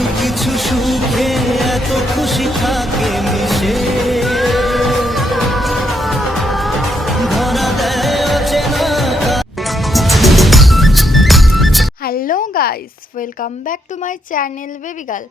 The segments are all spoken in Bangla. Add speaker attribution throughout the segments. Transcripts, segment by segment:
Speaker 1: কিছু কিছু সুখে এত খুশি থাকে
Speaker 2: hello guys, welcome back to my channel baby girl.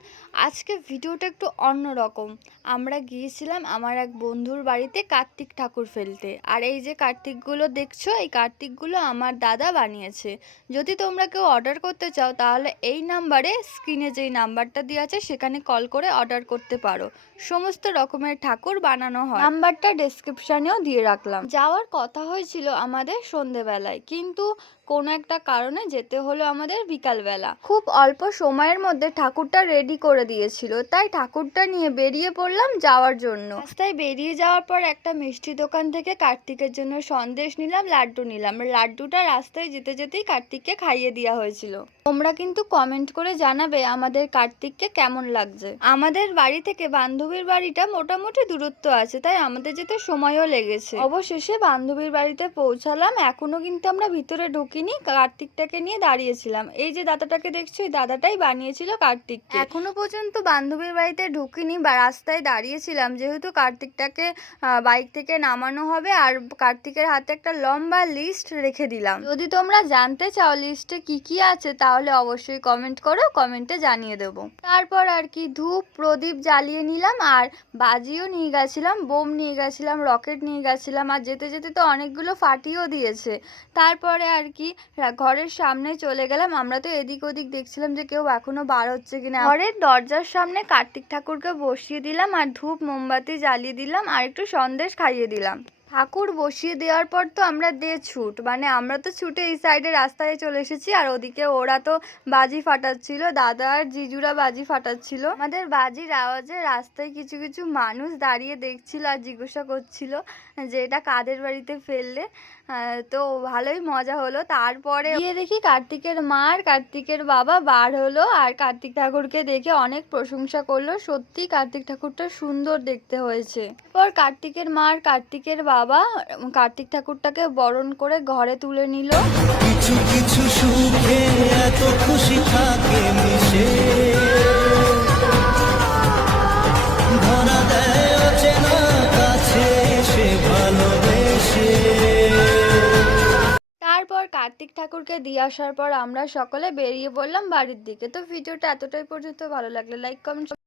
Speaker 2: আজকে ভিডিওটা একটু অন্যরকম আমরা গিয়েছিলাম আমার এক বন্ধুর বাড়িতে কার্তিক ঠাকুর ফেলতে। আর এই যে কার্তিকগুলো দেখছ, এই কার্তিকগুলো আমার দাদা বানিয়েছে। যদি তোমরা কেউ অর্ডার করতে চাও, তাহলে এই নাম্বারে, স্ক্রিনে যেই নাম্বারটা দেওয়া আছে, সেখানে কল করে অর্ডার করতে পারো। সমস্ত রকমের ঠাকুর বানানো হয়। নাম্বারটা ডেসক্রিপশানেও দিয়ে রাখলাম। যাওয়ার কথা হয়েছিল আমাদের সন্ধেবেলায়। কিন্তু কোনো একটা কারণে যেতে হলো আমাদের বিকালবেলা। খুব অল্প সময়ের মধ্যে ঠাকুরটা রেডি করে দিয়েছিল তাই ঠাকুরটা নিয়ে বেরিয়ে পড়লাম যাওয়ার জন্য। রাস্তায় বেরিয়ে যাওয়ার পর একটা মিষ্টি দোকান থেকে কার্তিকের জন্য সন্দেশ নিলাম লাড্ডু নিলাম। লাড্ডুটা রাস্তায় যেতে যেতেই কার্তিককে খাইয়ে দেওয়া হয়েছিল। তোমরা কিন্তু কমেন্ট করে জানাবে আমাদের কার্তিককে কেমন লাগছে। আমাদের বাড়ি থেকে বান্ধবীর বাড়িটা মোটামুটি দূরত্ব আছে তাই আমাদের যেতে সময়ও লেগেছে। অবশেষে বান্ধবীর বাড়িতে পৌঁছালাম এখনও কিন্তু আমরা ভিতরে ঢুকিনি কার্তিকটাকে নিয়ে দাঁড়িয়েছিলাম। এই যে দাদাটাকে দেখছ এই দাদাটাই বানিয়েছিল কার্তিক এখনও পর্যন্ত বান্ধবীর বাড়িতে ঢুকিনি বা রাস্তায় দাঁড়িয়েছিলাম। যেহেতু কার্তিকটাকে বাইক থেকে নামানো হবে আর কার্তিকের হাতে একটা লম্বা লিস্ট রেখে দিলাম। যদি তোমরা জানতে চাও লিস্টে কি কি আছে তাহলে অবশ্যই কমেন্ট করো কমেন্টে জানিয়ে দেবো। তারপর আর কি ধূপ প্রদীপ জ্বালিয়ে নিলাম আর বাজিও নিয়ে গেছিলাম বোম নিয়ে গেছিলাম রকেট নিয়ে গেছিলাম আর যেতে যেতে তো অনেকগুলো ফাটিয়েও দিয়েছে। তারপরে আর কি ঘরের সামনে চলে গেলাম। আমরা তো এদিক ওদিক দেখছিলাম যে কেউ এখনও বার হচ্ছে কিনা। ঘরের দরজার সামনে কার্তিক ঠাকুরকে বসিয়ে দিলাম আর ধূপ মোমবাতি জ্বালিয়ে দিলাম আর একটু সন্দেশ খাইয়ে দিলাম। ঠাকুর বসিয়ে দেওয়ার পর তো আমরা দে ছুট। মানে আমরা তো ছুটে এই সাইডে রাস্তায় চলে এসেছি, আর ওদিকে ওরা তো বাজি ফাটাচ্ছিল, দাদা আর জিজুরা বাজি ফাটাচ্ছিল। আমাদের বাজির আওয়াজে রাস্তায় কিছু কিছু মানুষ দাঁড়িয়ে দেখছিল আর জিজ্ঞাসা করছিল যে এটা কাদের বাড়িতে ফেললে। তো ভালোই মজা হলো। তারপরে গিয়ে দেখি কার্তিকের মা আর কার্তিকের বাবা বার হলো, আর কার্তিক ঠাকুরকে দেখে অনেক প্রশংসা করল। সত্যি কার্তিক ঠাকুরটা সুন্দর দেখতে হয়েছে। এরপর কার্তিকের মা আর কার্তিকের বাবা উম, কার্তিক ঠাকুরটাকে বরণ করে ঘরে তুলে নিল।
Speaker 1: কিছু কিছু সুখে এত খুশি থাকে মিশে। ধরা দেয় অচেনা কাছে সে ভালোবেসে।
Speaker 2: তারপর কার্তিক ঠাকুরকে দিয়ে আসার পর আমরা সকলে বেরিয়ে পড়লাম বাড়ির দিকে। তো ভিডিওটা এতটাই পর্যন্ত ভালো লাগলে লাইক কমেন্ট